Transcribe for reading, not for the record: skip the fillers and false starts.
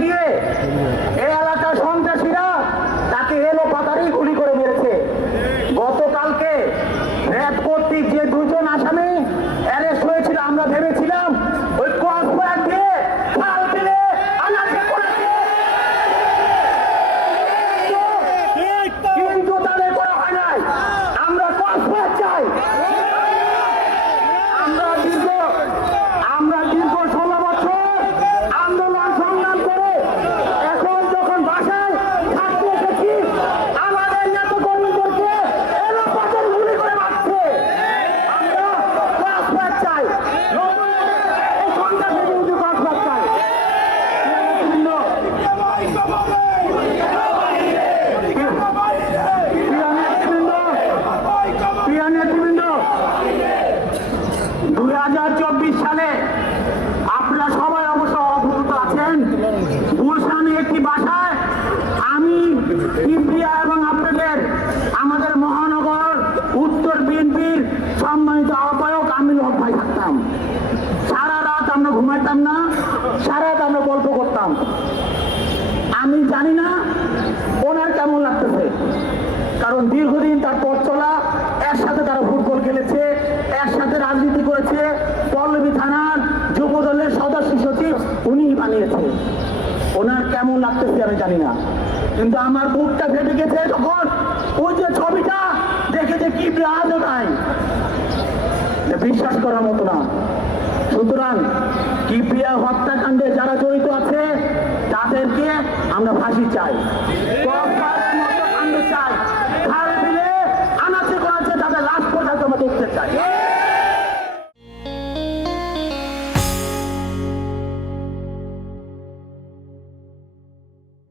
গিয়ে এই এলাকার সন্ত্রাসীরা তাকে এলো পাতারেই গুলি করে মেরেছে। গতকালকে র্যাব কর্তৃক যে দুজন আসামি অ্যারেস্ট হয়েছিল, আমরা ভেবেছিলাম ওই ক্রসফায়ার দিয়ে ফাল দিলে আনাকে করেছে, কিন্তু তাদের করা হয় নাই। আমরা ক্রসফায়ার চাই। আমরা দীর্ঘ 16 বছর আন্দোলন সংগ্রাম করে এখন যখন বাসায় থাকতে এসেছি, আমাদের নেতা কর্মীদেরকে এলো পাথর গুলি করে মারছে। আমরা ক্রসফায়ার চাই, এই সন্ত্রাসের বিরুদ্ধে ক্রসফায়ার চাই। প্রিয় নেতৃবৃন্দ, 2024 সালে আপনারা সবাই অবশ্য অবগত আছেন, গুলশানে একটি বাসায় আমি কিবরিয়া এবং আপনাদের আমাদের মহানগর উত্তর বিএনপির সম্মানিত আহ্বায়ক আমিনুল হক ভাই থাকতাম। সারা রাত আমরা ঘুমাইতাম না, সারা রাত আমরা গল্প করতাম। আমি জানি না ওনার কেমন লাগতেছে, কারণ দীর্ঘদিন তার পথ চলা, একসাথে তারা ফুটবল খেলেছে, একসাথে রাজনীতি করেছে, পল্লবী থানার যুব দলের সদস্য সচিব উনি বানিয়েছে। ওনার কেমন লাগতেছে আমি জানি না, কিন্তু আমার বুকটা ফেটে গেছে যখন ওই যে ছবিটা দেখেছে কি আজও নাই, বিশ্বাস করার মতো না। সুতরাং কিবরিয়া হত্যাকাণ্ডে যারা জড়িত আছে তাদেরকে আমরা ফাঁসি চাই।